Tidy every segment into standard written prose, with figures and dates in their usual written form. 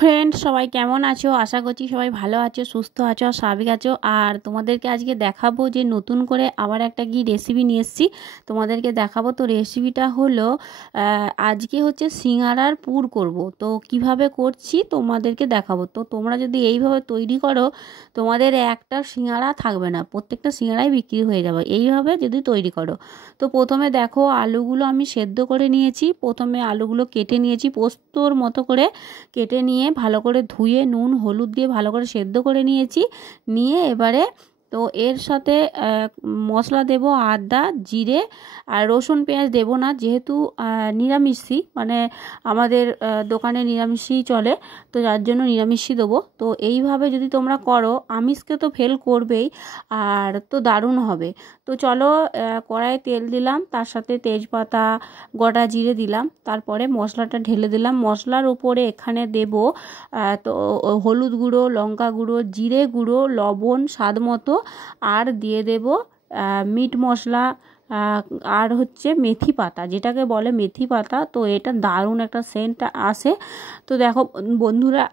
Friend সবাই কেমন আছো? আশা করছি সবাই ভালো আছো, সুস্থ আছো, স্বাভাবিক আছো। আর তোমাদেরকে আজকে দেখাবো যে নতুন করে আবার একটা কি রেসিপি নিয়ে এসেছি, তোমাদেরকে দেখাবো। তো রেসিপিটা হলো আজকে হচ্ছে সিঙ্গারার পুর করব। তো কিভাবে করছি তোমাদেরকে দেখাবো। তো তোমরা যদি এইভাবে তৈরি করো, তোমাদের একটা সিঙ্গারা থাকবে না, প্রত্যেকটা সিঙ্গারাই বিক্রি হয়ে যাবে এইভাবে যদি তৈরি করো। তো প্রথমে দেখো আলুগুলো আমি সেদ্ধ করে নিয়েছি। প্রথমে আলুগুলো কেটে নিয়েছি পোস্তর মতো করে কেটে নিয়ে ভালো করে ধুয়ে নুন হলুদ দিয়ে ভালো করে সেদ্ধ করে নিয়েছি। নিয়ে এবারে তো এর সাথে মশলা দেব আদা জিরে আর রসুন পেঁয়াজ দেব না, যেহেতু নিরামিষই, মানে আমাদের দোকানে নিরামিষই চলে, তো যার জন্য নিরামিষই দেবো। তো এইভাবে যদি তোমরা করো, আমিষকে তো ফেল করবেই, আর তো দারুণ হবে। তো চলো কড়াইয়ে তেল দিলাম, তার সাথে তেজপাতা গোটা জিরে দিলাম, তারপরে মশলাটা ঢেলে দিলাম। মশলার উপরে এখানে দেব তো হলুদ গুঁড়ো, লঙ্কা গুঁড়ো, জিরে গুঁড়ো, লবণ স্বাদ মতো, আর দিয়ে দেব মিট মশলা, আর হচ্ছে মেথি পাতা, যেটাকে বলে মেথি পাতা। তো এটা দারুণ একটা সেন্ট আসে। তো দেখো বন্ধুরা,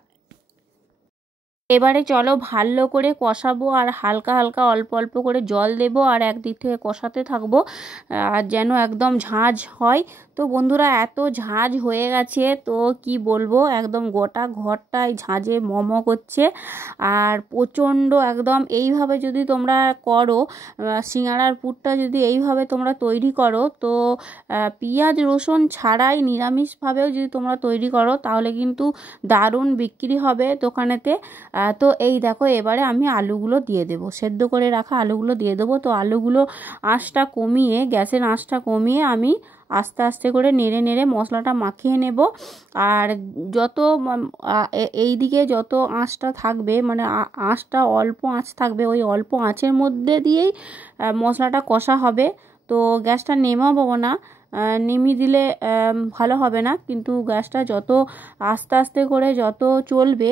এবারে চলো ভালো করে কষাবো, আর হালকা হালকা অল্প অল্প করে জল দেব, আর একদিক থেকে কষাতে থাকবো আর যেন একদম ঝাঁঝ হয়। তো বন্ধুরা এত ঝাঁঝ হয়ে গেছে, তো কি বলবো, একদম গোটা ঘরটায় ঝাঁঝে মম করছে। আর প্রচণ্ড একদম এইভাবে যদি তোমরা করো, সিঙ্গারার পুরটা যদি এইভাবে তোমরা তৈরি করো, তো পেঁয়াজ রসুন ছাড়াই নিরামিষভাবেও যদি তোমরা তৈরি করো, তাহলে কিন্তু দারুণ বিক্রি হবে দোকানেতে। তো এই দেখো এবারে আমি আলুগুলো দিয়ে দেবো, সেদ্ধ করে রাখা আলুগুলো দিয়ে দেবো। তো আলুগুলো আঁচটা কমিয়ে, গ্যাসের আঁচটা কমিয়ে আমি আস্তে আস্তে করে নেড়ে নেড়ে মশলাটা মাখিয়ে নেব। আর যত এই দিকে যত আঁচটা থাকবে, মানে আঁচটা অল্প আঁচ থাকবে, ওই অল্প আঁচের মধ্যে দিয়েই মশলাটা কষা হবে। তো গ্যাসটা নেমাবো না, নেমিয়ে দিলে ভালো হবে না, কিন্তু গ্যাসটা যত আস্তে আস্তে করে যত চলবে,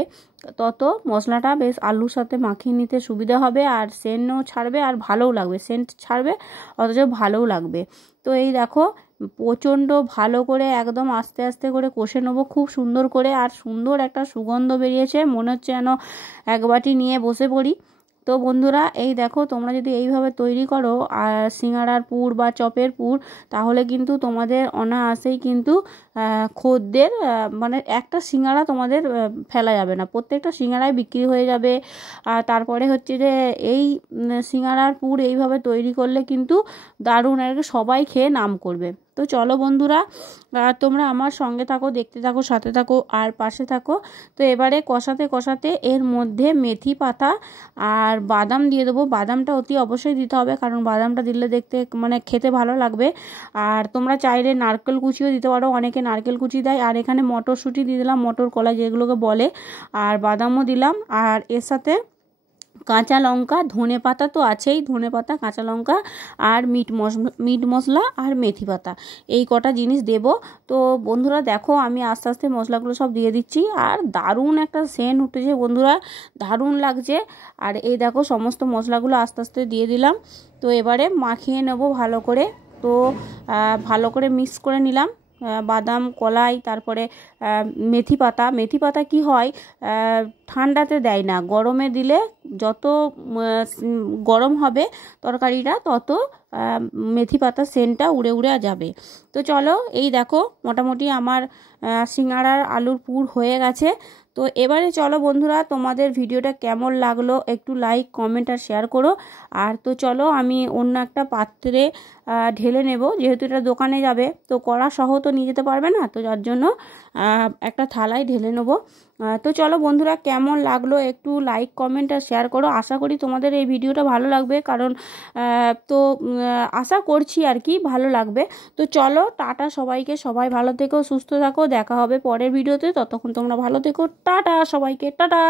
তত মশলাটা বেশ আলুর সাথে মাখিয়ে নিতে সুবিধা হবে, আর সেন্টও ছাড়বে, আর ভালোও লাগবে, সেন্ট ছাড়বে অথচ ভালোও লাগবে। তো এই দেখো প্রচণ্ড ভালো করে একদম আস্তে আস্তে করে কষে নেবো খুব সুন্দর করে, আর সুন্দর একটা সুগন্ধ বেরিয়েছে, মনে হচ্ছে যেন এক বাটি নিয়ে বসে পড়ি। তো বন্ধুরা এই দেখো, তোমরা যদি এইভাবে তৈরি করো আর সিঙ্গারার পুর বা চপের পুর, তাহলে কিন্তু তোমাদের অনায়াসেই কিন্তু খদ্দের, মানে একটা সিঙ্গারা তোমাদের ফেলা যাবে না, প্রত্যেকটা সিঙ্গারাই বিক্রি হয়ে যাবে। আর তারপরে হচ্ছে যে এই সিঙ্গারার পুর এইভাবে তৈরি করলে কিন্তু দারুণ, আর কি সবাই খেয়ে নাম করবে। তো চলো বন্ধুরা, তোমরা আমার সঙ্গে থাকো, দেখতে থাকো, সাথে থাকো, আর পাশে থাকো। তো এবারে কষাতে কষাতে এর মধ্যে মেথি পাতা আর বাদাম দিয়ে দেবো। বাদামটা অতি অবশ্যই দিতে হবে, কারণ বাদামটা দিলে দেখতে মানে খেতে ভালো লাগবে। আর তোমরা চাইলে নারকেল কুচিও দিতে পারো, অনেকে নারকেল কুচি দেয়। আর এখানে মটরশুঁটি দিয়ে দিলাম, মটর কলা যেগুলোকে বলে, আর বাদামও দিলাম। আর এর সাথে কাঁচা লঙ্কা, ধনে পাতা তো আছেই, ধনে পাতা, কাঁচা লঙ্কা, আর মিট মশলা আর মেথি পাতা, এই কটা জিনিস দেব। তো বন্ধুরা দেখো আমি আস্তে আস্তে মশলাগুলো সব দিয়ে দিচ্ছি, আর দারুণ একটা সেন্ট উঠেছে বন্ধুরা, দারুণ লাগছে। আর এই দেখো সমস্ত মশলাগুলো আস্তে আস্তে দিয়ে দিলাম। তো এবারে মাখিয়ে নেব ভালো করে। তো ভালো করে মিক্স করে নিলাম বাদাম কলাই, তারপরে মেথি পাতা। মেথি পাতা কি হয়, ঠান্ডাতে দেয় না, গরমে দিলে যত গরম হবে তরকারিটা, তত মেথি পাতার সেন্টটা উড়ে উড়ে যাবে। তো চলো এই দেখো মোটামুটি আমার সিঙ্গারার আলুর পুর হয়ে গেছে। তো এবারে চলো বন্ধুরা, তোমাদের ভিডিওটা কেমন লাগলো একটু লাইক কমেন্ট আর শেয়ার করো। আর তো চলো আমি অন্য একটা পাত্রে ঢেলে নেব, যেহেতু এটা দোকানে যাবে, তো কড়া সহ তো নিয়ে যেতে পারবে না, তো যার জন্য একটা থালায় ঢেলে নেব। তো চলো বন্ধুরা, কেমন লাগলো একটু লাইক কমেন্ট আর শেয়ার করো। আশা করি তোমাদের এই ভিডিওটা ভালো লাগবে, কারণ তো আশা করছি আর কি ভালো লাগবে। তো চলো টাটা সবাইকে, সবাই ভালো থেকো, সুস্থ থাকো, দেখা হবে পরের ভিডিওতে। ততক্ষণ তোমরা ভালো থেকো, টাটা সবাইকে, টাটা।